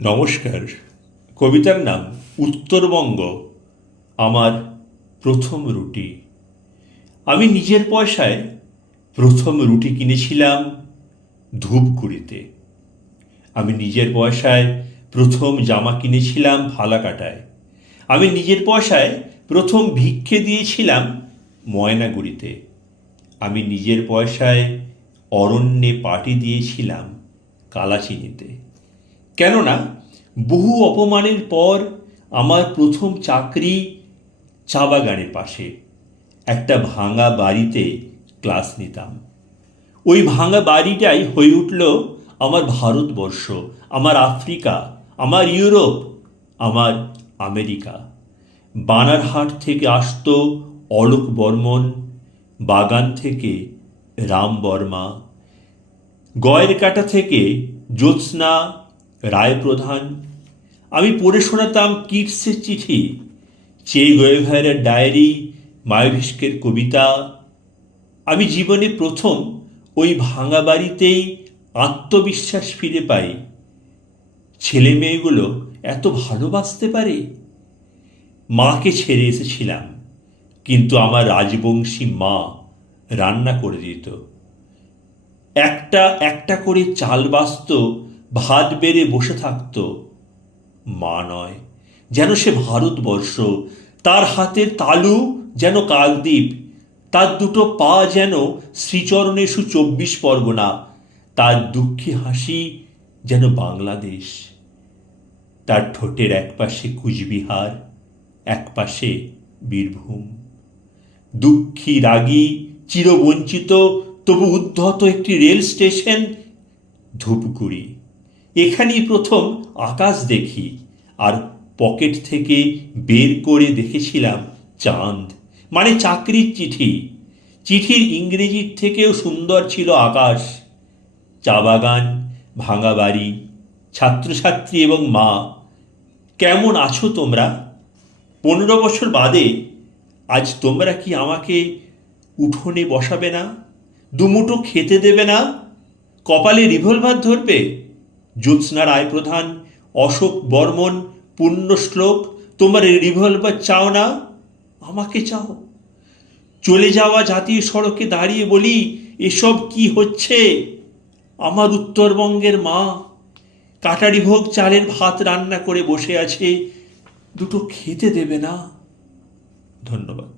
নমস্কার। কবিতার নাম উত্তরবঙ্গ। আমার প্রথম রুটি। আমি নিজের পয়সায় প্রথম রুটি কিনেছিলাম ধূপগুড়িতে। আমি নিজের পয়সায় প্রথম জামা কিনেছিলাম ফালাকাটায়। আমি নিজের পয়সায় প্রথম ভিক্ষে দিয়েছিলাম ময়নাগুড়িতে। আমি নিজের পয়সায় অরণ্যে পাটি দিয়েছিলাম কালাচিনিতে। কেননা বহু অপমানের পর আমার প্রথম চাকরি চা বাগানের পাশে একটা ভাঙা বাড়িতে ক্লাস নিতাম। ওই ভাঙা বাড়িটাই হয়ে উঠল আমার ভারতবর্ষ, আমার আফ্রিকা, আমার ইউরোপ, আমার আমেরিকা। বানারহাট থেকে আসতো অলোক বর্মন, বাগান থেকে রাম বর্মা, গয়ের কাটা থেকে জ্যোৎস্না রায়প্রধান। আমি পড়ে শোনাতাম কিটসের চিঠি, চে গুয়েভারার ডায়েরি, মায়াভিস্কের কবিতা। আমি জীবনে প্রথম ওই ভাঙা বাড়িতেই আত্মবিশ্বাস ফিরে পাই। ছেলে মেয়েগুলো এত ভালোবাসতে পারে। মাকে ছেড়ে এসেছিলাম, কিন্তু আমার রাজবংশী মা রান্না করে দিত। একটা একটা করে চাল বাস্ত, ভাত বেড়ে বসে থাকতো। মা নয়, যেন সে ভারতবর্ষ। তার হাতের তালু যেন কাকদ্বীপ, তার দুটো পা যেন শ্রীচরণে 24 পরগনা, তার দুঃখী হাসি যেন বাংলাদেশ। তার ঠোঁটের একপাশে কুচবিহার, একপাশে বীরভূম। দুঃখী, রাগী, চিরবঞ্চিত, তবু উদ্ধত একটি রেল স্টেশন ধূপগুড়ি। এখানেই প্রথম আকাশ দেখি, আর পকেট থেকে বের করে দেখেছিলাম চাঁদ, মানে চাকরির চিঠি। চিঠির ইংরেজির থেকেও সুন্দর ছিল আকাশ। চা বাগান, ভাঙা বাড়ি, ছাত্রছাত্রী এবং মা। কেমন আছো তোমরা? 15 বছর বাদে আজ তোমরা কি আমাকে উঠোনে বসাবে না? দুমুঠো খেতে দেবে না? কপালে রিভলভার ধরবে? জ্যোৎস্না রায়প্রধান, অশোক বর্মন, পুণ্যশ্লোক, তোমার রিভলভার চাও না? আমাকে চাও। চলে যাওয়া জাতীয় সড়কে দাঁড়িয়ে বলি, এসব কি হচ্ছে? আমার উত্তরবঙ্গের মা কাটারি ভোগ চালের ভাত রান্না করে বসে আছে, দুটো খেতে দেবে না? ধন্যবাদ।